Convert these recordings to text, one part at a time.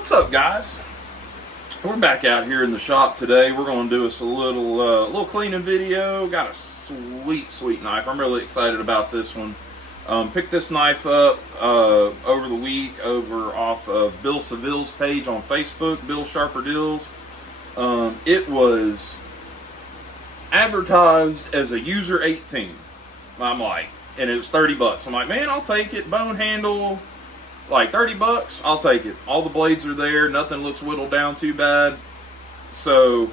What's up, guys? We're back out here in the shop today. We're going to do us a little cleaning video. Got a sweet knife. I'm really excited about this one. Picked this knife up over the week off of Bill Seville's page on Facebook, Bill Sharper Deals. It was advertised as a user 18. I'm like, and it was $30. I'm like, man, I'll take it. Bone handle, like $30. I'll take it. All the blades are there. Nothing looks whittled down too bad. So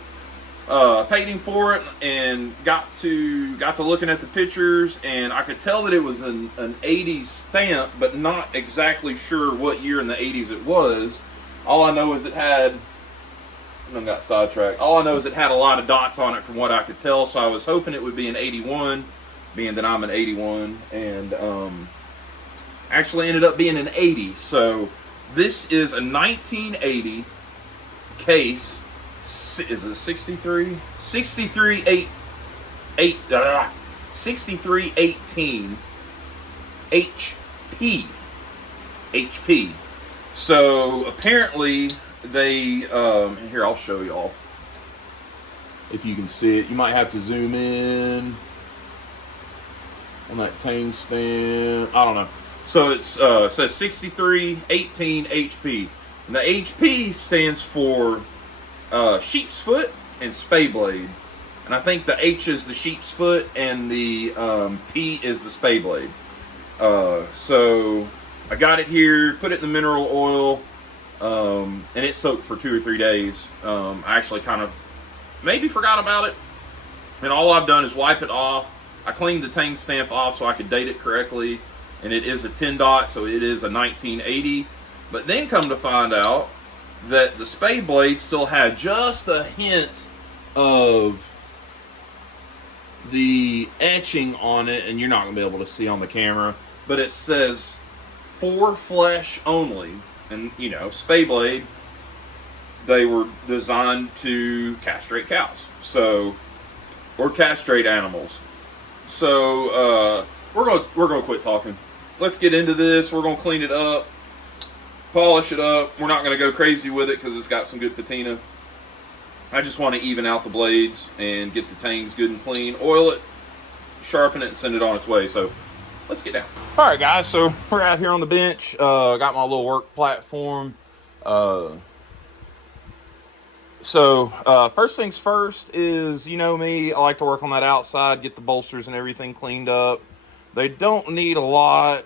paid him for it and got to looking at the pictures, and I could tell that it was an 80s stamp, but not exactly sure what year in the 80s it was. All I know is it had, I got sidetracked. All I know is it had a lot of dots on it from what I could tell, so I was hoping it would be an 81, being that I'm an 81, and actually ended up being an 80. So this is a 1980 case. Is it 63? 6318 HP. So apparently they here, I'll show y'all if you can see it. You might have to zoom in on that tang stamp. I don't know. So it says 6318 HP, and the HP stands for sheep's foot and spay blade, and I think the H is the sheep's foot and the P is the spay blade. So I got it here, put it in the mineral oil, and it soaked for 2 or 3 days. I actually kind of maybe forgot about it, and all I've done is wipe it off. I cleaned the tang stamp off so I could date it correctly, and it is a 10 dot, so it is a 1980. But then come to find out that the spay blade still had just a hint of the etching on it, and you're not going to be able to see on the camera, but it says for flesh only. And you know, spay blade, they were designed to castrate cows, so, or castrate animals. So we're gonna quit talking. Let's get into this. We're gonna clean it up, polish it up. We're not going to go crazy with it because it's got some good patina. I just want to even out the blades and get the tangs good and clean. Oil it, sharpen it, and send it on its way. So let's get down. All right, guys. So we're out here on the bench. Got my little work platform. So first things first is, you know me, I like to work on that outside, get the bolsters and everything cleaned up. They don't need a lot.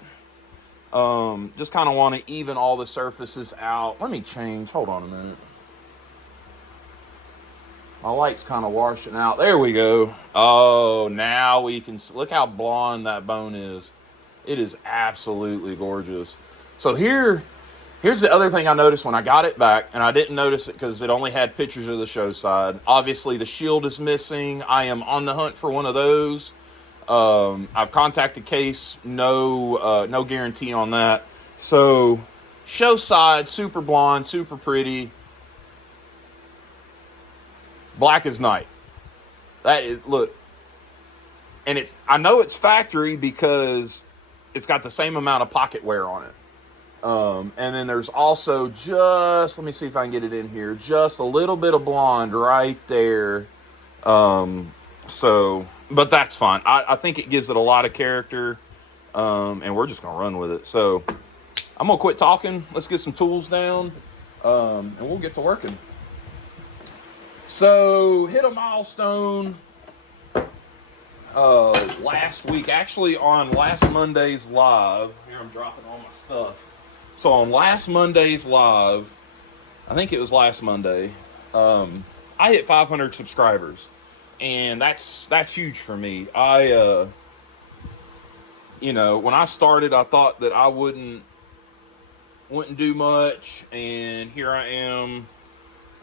Just kind of want to even all the surfaces out. Let me change. Hold on a minute. My light's kind of washing out. There we go. Oh, now we can look how blonde that bone is. It is absolutely gorgeous. So here's the other thing I noticed when I got it back, and I didn't notice it because it only had pictures of the show side. Obviously, the shield is missing. I am on the hunt for one of those. I've contacted Case, no guarantee on that. So, show side, super blonde, super pretty, black as night. That is, look, and I know it's factory because it's got the same amount of pocket wear on it. And then there's also just, let me see if I can get it in here, just a little bit of blonde right there. So, but that's fine. I think it gives it a lot of character, and we're just going to run with it. So, I'm going to quit talking. Let's get some tools down, and we'll get to working. So, hit a milestone last week. Actually, on last Monday's live. Here, I'm dropping all my stuff. So, on last Monday's live, I think it was last Monday, I hit 500 subscribers. And that's huge for me. You know, when I started, I thought that I wouldn't do much, and here I am.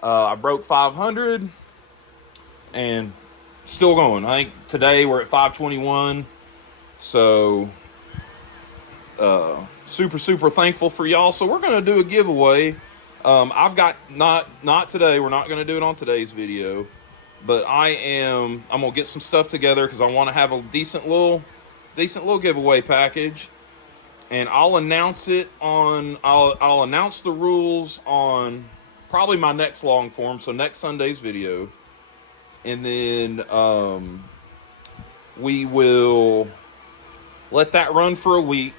I broke 500, and still going. I think today we're at 521. So, super thankful for y'all. So we're gonna do a giveaway. I've got not today. We're not gonna do it on today's video. But I'm gonna get some stuff together because I want to have a decent little giveaway package. and I'll announce it on. I'll announce the rules on probably my next long form, so next Sunday's video, and then we will let that run for a week,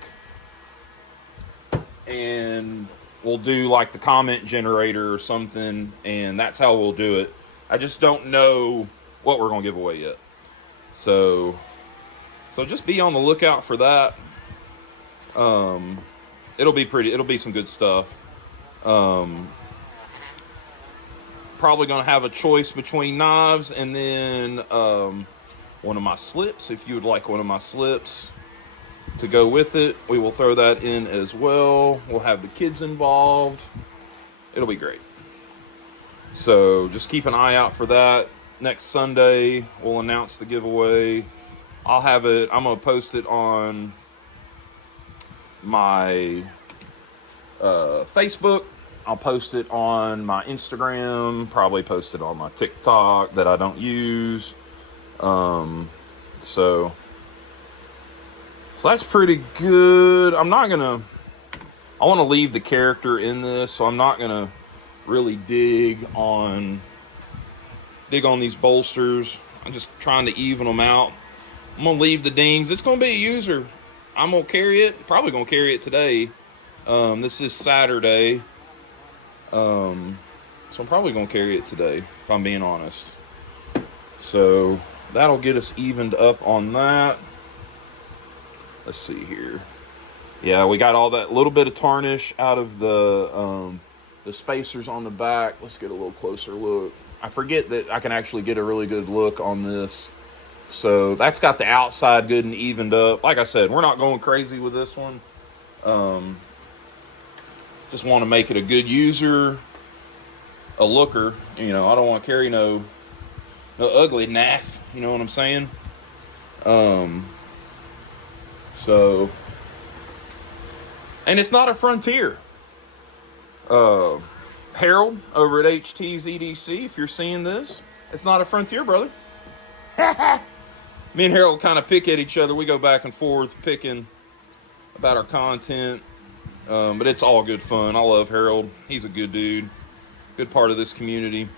and we'll do like the comment generator or something, and that's how we'll do it. I just don't know what we're gonna give away yet, so just be on the lookout for that. It'll be some good stuff. Probably gonna have a choice between knives and then one of my slips. If you would like one of my slips to go with it, we will throw that in as well. We'll have the kids involved. It'll be great. So just keep an eye out for that. Next Sunday, we'll announce the giveaway. I'll have it. I'm gonna post it on my Facebook. I'll post it on my Instagram. Probably post it on my TikTok that I don't use. So that's pretty good. I want to leave the character in this, so I'm not gonna really dig on these bolsters. I'm just trying to even them out. I'm gonna leave the dings. It's gonna be a user. I'm gonna carry it. Probably gonna carry it today. This is Saturday. So I'm probably gonna carry it today, if I'm being honest. So that'll get us evened up on that. Let's see here. Yeah, we got all that little bit of tarnish out of the spacers on the back. Let's get a little closer look. I forget that I can actually get a really good look on this. So that's got the outside good and evened up. Like I said, we're not going crazy with this one. Just want to make it a good user, a looker. You know, I don't want to carry no ugly naff. You know what I'm saying? So, and it's not a Frontier. Harold over at HT's EDC, if you're seeing this, it's not a Frontier, brother. Me and Harold kind of pick at each other. We go back and forth picking about our content. But it's all good fun. I love Harold. He's a good dude. Good part of this community.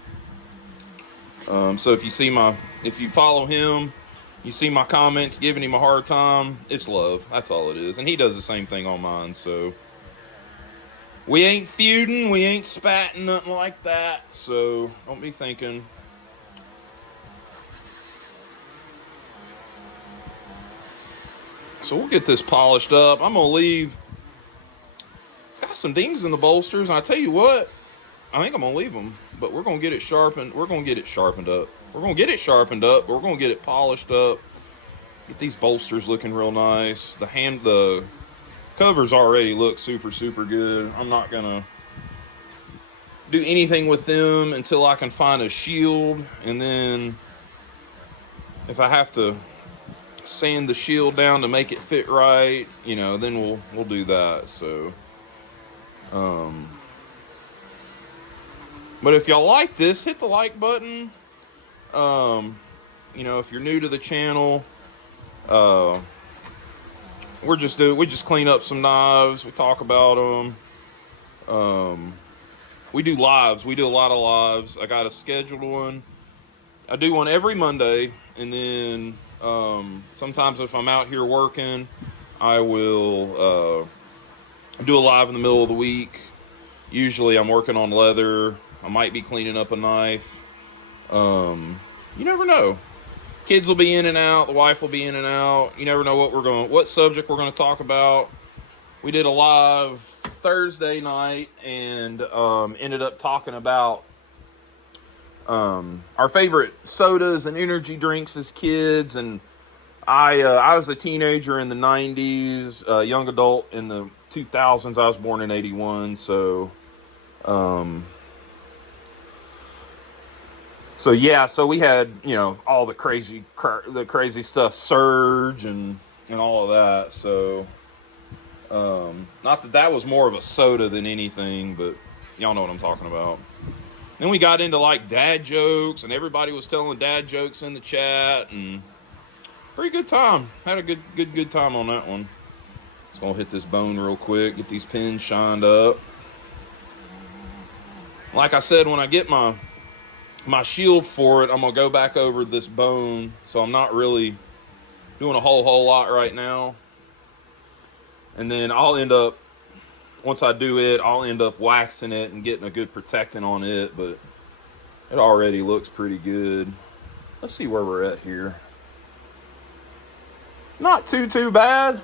So if you follow him, you see my comments giving him a hard time, it's love. That's all it is. And he does the same thing on mine. So we ain't feuding. We ain't spatting, nothing like that. So don't be thinking. So we'll get this polished up. I'm going to leave. It's got some dings in the bolsters. And I tell you what, I think I'm going to leave them. But we're going to get it sharpened. We're going to get it sharpened up. We're going to get it sharpened up. But we're going to get it polished up. Get these bolsters looking real nice. The covers already look super, super good. I'm not going to do anything with them until I can find a shield. And then if I have to sand the shield down to make it fit right, you know, then we'll do that. So but if y'all like this, hit the like button. You know, if you're new to the channel, we just clean up some knives, we talk about them. We do lives. We do a lot of lives. I got a scheduled one. I do one every Monday, and then sometimes if I'm out here working, I will do a live in the middle of the week. Usually I'm working on leather. I might be cleaning up a knife. You never know. Kids will be in and out. The wife will be in and out. You never know what subject we're going to talk about. We did a live Thursday night and ended up talking about our favorite sodas and energy drinks as kids. And I was a teenager in the 90s, young adult in the 2000s. I was born in 81, so yeah, so we had, you know, all the crazy stuff, Surge and all of that. So not that was more of a soda than anything, but y'all know what I'm talking about. Then we got into like dad jokes, and everybody was telling dad jokes in the chat, and pretty good time. Had a good time on that one. So Gonna hit this bone real quick, get these pins shined up. Like I said, when I get my shield for it, I'm gonna go back over this bone, so I'm not really doing a whole lot right now. And then I'll end up, once I do it, I'll end up waxing it and getting a good protectant on it, but it already looks pretty good. Let's see where we're at here. Not too bad.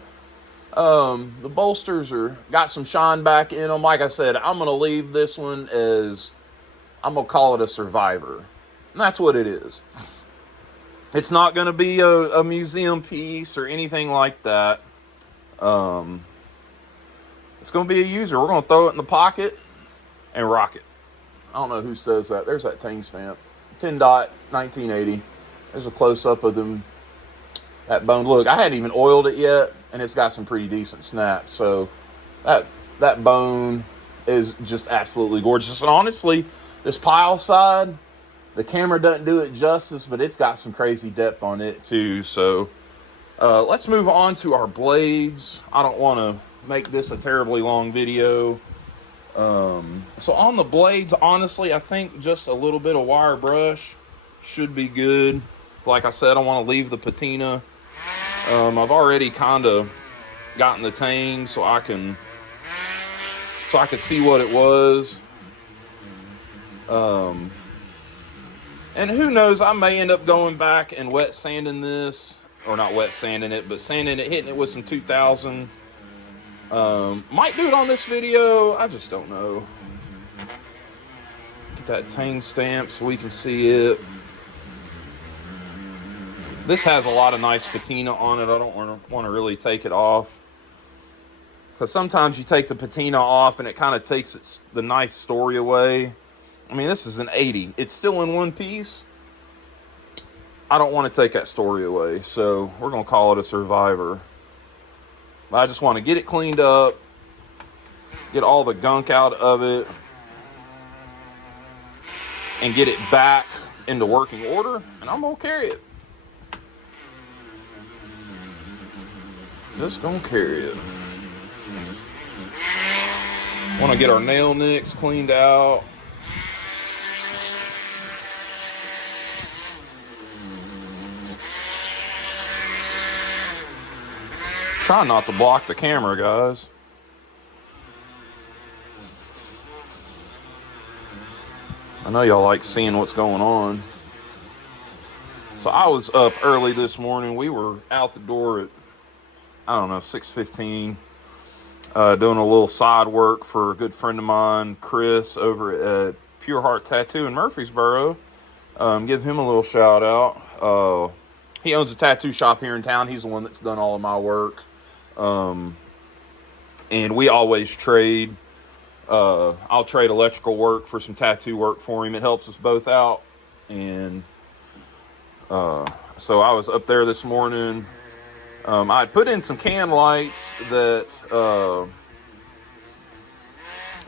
The bolsters got some shine back in them. Like I said, I'm going to leave this one as, I'm going to call it a survivor. And that's what it is. It's not going to be a museum piece or anything like that. It's going to be a user. We're going to throw it in the pocket and rock it. I don't know who says that. There's that Tang stamp. 10 dot 1980. There's a close-up of them. That bone. Look, I hadn't even oiled it yet, and it's got some pretty decent snaps. So that bone is just absolutely gorgeous. And honestly, this pile side, the camera doesn't do it justice, but it's got some crazy depth on it too. So let's move on to our blades. I don't want to make this a terribly long video. So on the blades, honestly, I think just a little bit of wire brush should be good. Like I said, I want to leave the patina. I've already kind of gotten the tang so I could see what it was. And who knows, I may end up going back and wet sanding this, or not wet sanding it, but sanding it, hitting it with some 2000. Might do it on this video. I just don't know. Get that tang stamp so we can see it. This has a lot of nice patina on it. I don't want to really take it off, because sometimes you take the patina off and it kind of takes the nice story away. I mean, this is an 80. It's still in one piece. I don't want to take that story away, so we're going to call it a survivor. I just want to get it cleaned up, get all the gunk out of it, and get it back into working order, and I'm going to carry it. Just going to carry it. Want to get our nail nicks cleaned out. Try not to block the camera, guys. I know y'all like seeing what's going on. So I was up early this morning. We were out the door at, I don't know, 6:15, doing a little side work for a good friend of mine, Chris, over at Pure Heart Tattoo in Murfreesboro. Give him a little shout out. He owns a tattoo shop here in town. He's the one that's done all of my work. And we always trade. I'll trade electrical work for some tattoo work for him. It helps us both out. And so I was up there this morning. I put in some can lights that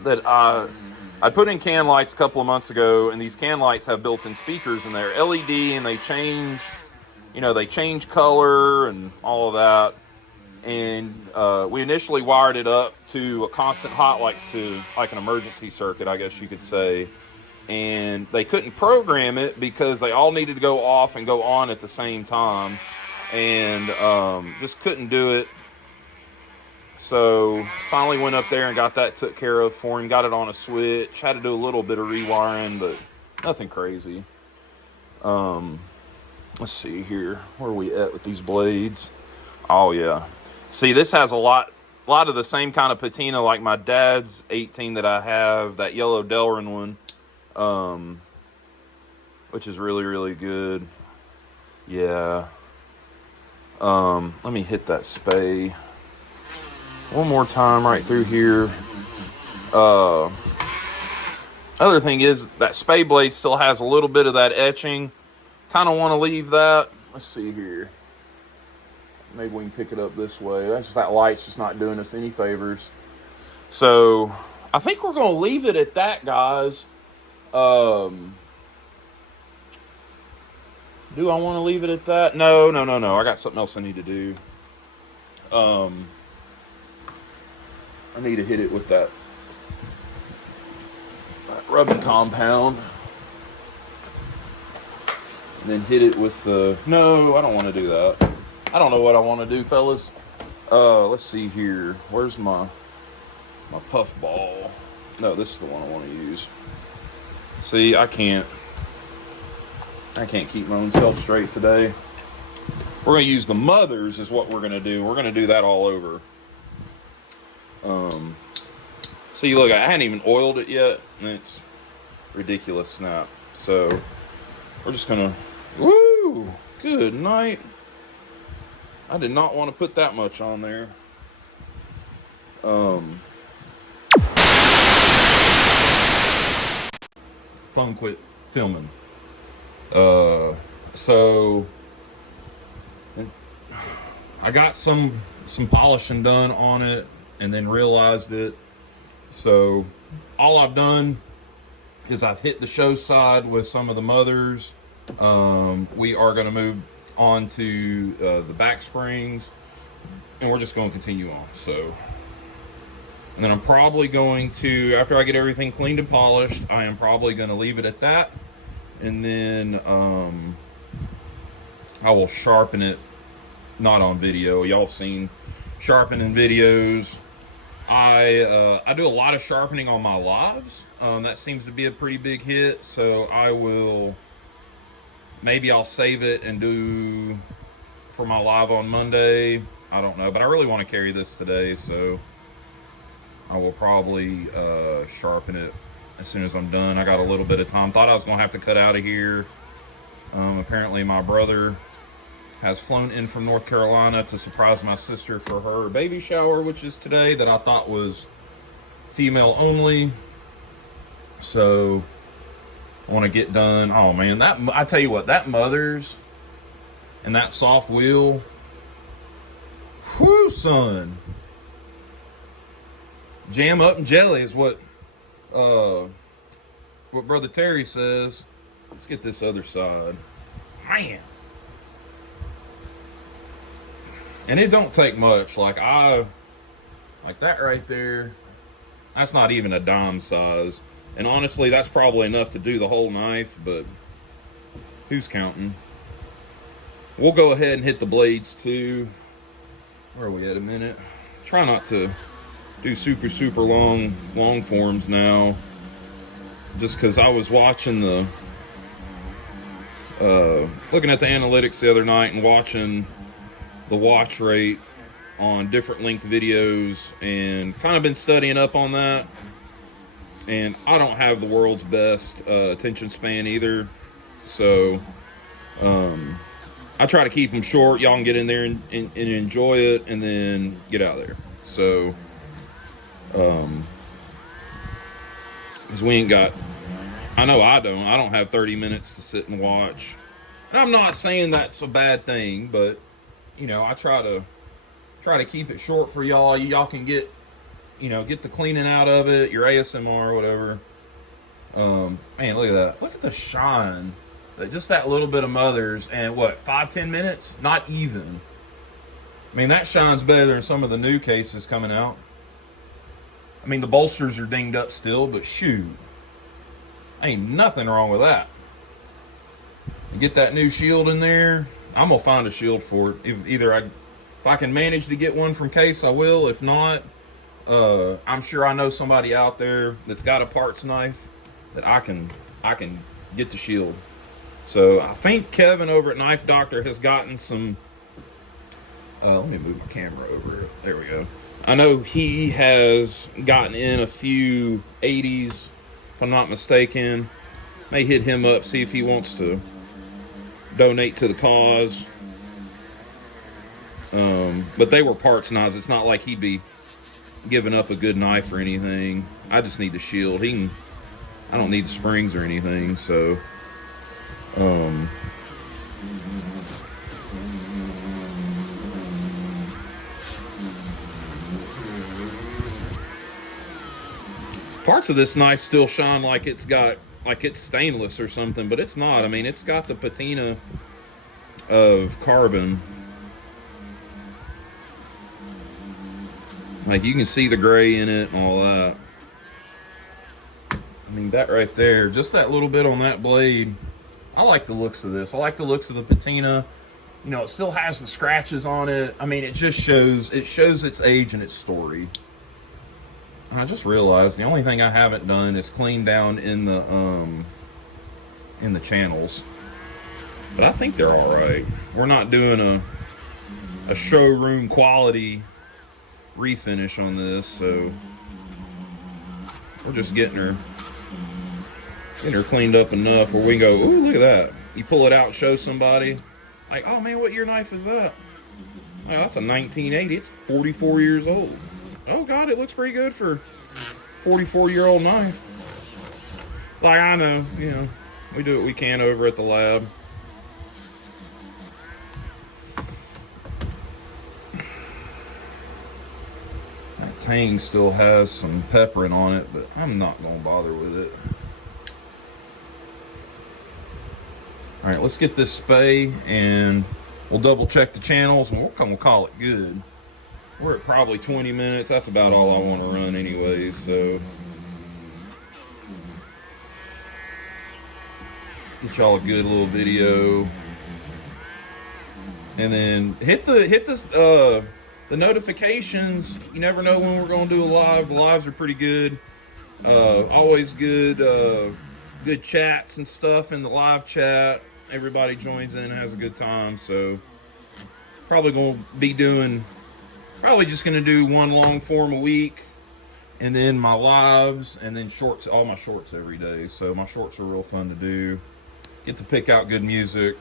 I put in can lights a couple of months ago, and these can lights have built-in speakers, and they're LED, and they change color and all of that. And we initially wired it up to a constant hot, like an emergency circuit, I guess you could say. And they couldn't program it because they all needed to go off and go on at the same time. And just couldn't do it. So finally went up there and got that took care of for him. Got it on a switch. Had to do a little bit of rewiring, but nothing crazy. Let's see here. Where are we at with these blades? Oh yeah. See, this has a lot of the same kind of patina like my dad's 18 that I have, that yellow Delrin one, which is really, really good. Yeah. Let me hit that spay one more time right through here. Other thing is that spay blade still has a little bit of that etching. Kind of want to leave that. Let's see here. Maybe we can pick it up this way. That's just, that light's just not doing us any favors. So I think we're going to leave it at that, guys. Do I want to leave it at that? No. I got something else I need to do. I need to hit it with that rubbing compound. And then hit it with the... No, I don't want to do that. I don't know what I want to do, fellas. Let's see here. Where's my puff ball? No, this is the one I want to use. See, I can't keep my own self straight today. We're going to use the Mothers is what we're going to do. We're going to do that all over. See, look, I hadn't even oiled it yet, and it's ridiculous snap. So, we're just going to... Woo! Good night. I did not want to put that much on there. Phone quit filming. So I got some polishing done on it and then realized it. So all I've done is I've hit the show side with some of the Mothers. We are going to move on to the back springs, and we're just going to continue on. So, and then I'm probably going to, after I get everything cleaned and polished, I am probably going to leave it at that, and then I will sharpen it. Not on video. Y'all have seen sharpening videos. I do a lot of sharpening on my lives. That seems to be a pretty big hit, so I will... Maybe I'll save it and do for my live on Monday. I don't know, but I really want to carry this today, so I will probably sharpen it as soon as I'm done. I got a little bit of time. Thought I was going to have to cut out of here. Apparently my brother has flown in from North Carolina to surprise my sister for her baby shower, which is today, that I thought was female only. So I want to get done. Oh man, that, I tell you what, that Mothers and that soft wheel, whew, son. Jam up and jelly is what Brother Terry says. Let's get this other side. Man. And it don't take much. Like that right there, that's not even a dime size. And honestly, that's probably enough to do the whole knife, but who's counting? We'll go ahead and hit the blades too. Where are we at a minute? Try not to do super long forms now. Just because I was watching the, looking at the analytics the other night and watching the watch rate on different length videos and kind of been studying up on that. And I don't have the world's best attention span either. So I try to keep them short. Y'all can get in there and enjoy it and then get out of there. So, because we ain't got, I know I don't have 30 minutes to sit and watch. And I'm not saying that's a bad thing, but you know, I try to keep it short for y'all. Y'all can get, you know, get the cleaning out of it, your ASMR, whatever. Man, look at that. Look at the shine. Just that little bit of Mothers and what, 5-10 minutes? Not even. I mean, that shine's better than some of the new cases coming out. I mean, the bolsters are dinged up still, but shoot, ain't nothing wrong with that. You get that new shield in there. I'm gonna find a shield for it. If I can manage to get one from Case, I will. If not, I'm sure I know somebody out there that's got a parts knife that I can get the shield. So I think Kevin over at Knife Doctor has gotten some. Let me move my camera over. There we go. I know he has gotten in a few 80s, if I'm not mistaken. May hit him up, see if he wants to donate to the cause. But they were parts knives. It's not like he'd be giving up a good knife or anything. I just need the shield. I don't need the springs or anything, so parts of this knife still shine like it's stainless or something, but it's not. I mean, it's got the patina of carbon. Like, you can see the gray in it and all that. I mean, that right there, just that little bit on that blade. I like the looks of this. I like the looks of the patina. You know, it still has the scratches on it. I mean, it just shows its age and its story. I just realized the only thing I haven't done is clean down in the channels. But I think they're all right. We're not doing a showroom quality refinish on this, so we're just getting her cleaned up enough where we can go, ooh, look at that. You pull it out and show somebody, like, oh man, what year knife is that? Oh, that's a 1980. It's 44 years old. Oh God, it looks pretty good for 44-year-old knife. Like, I know, you know, we do what we can over at the lab. That tang still has some peppering on it, but I'm not gonna bother with it. All right, let's get this spay and we'll double check the channels and we'll call it good. We're at probably 20 minutes. That's about all I want to run anyways, so. Get y'all a good little video. And then hit the notifications. You never know when we're going to do a live. The lives are pretty good. Always good good chats and stuff in the live chat. Everybody joins in and has a good time, so probably going to be doing probably just going to do one long form a week, and then my lives, and then shorts, all my shorts every day. So my shorts are real fun to do. Get to pick out good music.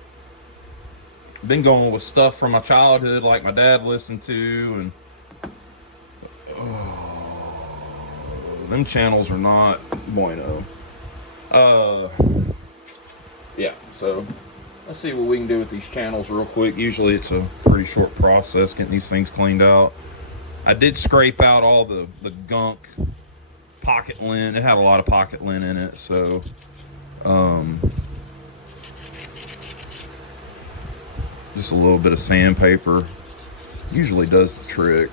Been going with stuff from my childhood, like my dad listened to, and them channels are not bueno. Yeah, so let's see what we can do with these channels real quick. Usually it's a pretty short process getting these things cleaned out. I did scrape out all the gunk pocket lint. It had a lot of pocket lint in it, so just a little bit of sandpaper usually does the trick.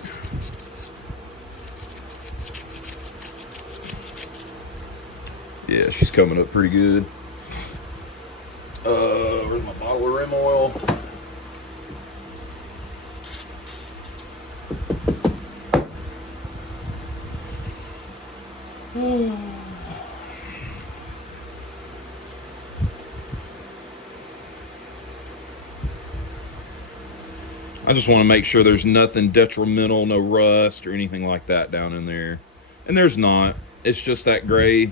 Yeah, she's coming up pretty good. Where's my bottle of rim oil? I just want to make sure there's nothing detrimental, no rust or anything like that down in there. And there's not. It's just that gray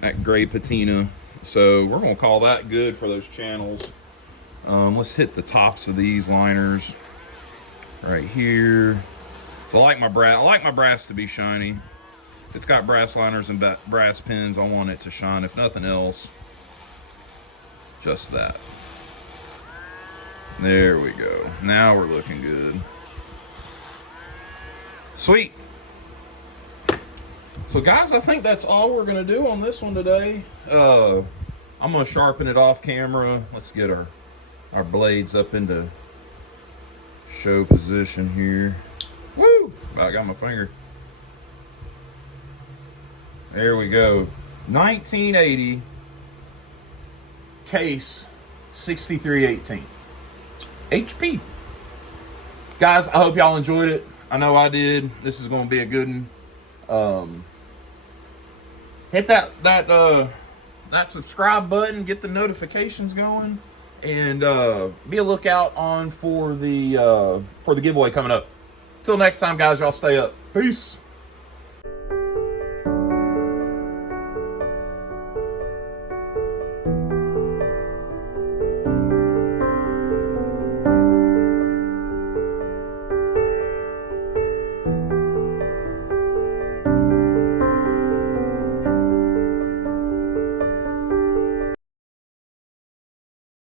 patina. So we're going to call that good for those channels. Let's hit the tops of these liners right here. So I like my brass to be shiny. If it's got brass liners and brass pins, I want it to shine. If nothing else, just that. There we go. Now we're looking good. Sweet. So guys, I think that's all we're gonna do on this one today. I'm gonna sharpen it off camera. Let's get our blades up into show position here. Woo! I got my finger. There we go. 1980 case 6318 HP. Guys, I hope y'all enjoyed it. I know I did. This is going to be a good one. Hit that subscribe button, get the notifications going, and be a lookout on for the giveaway coming up. Till next time, guys, y'all stay up. Peace.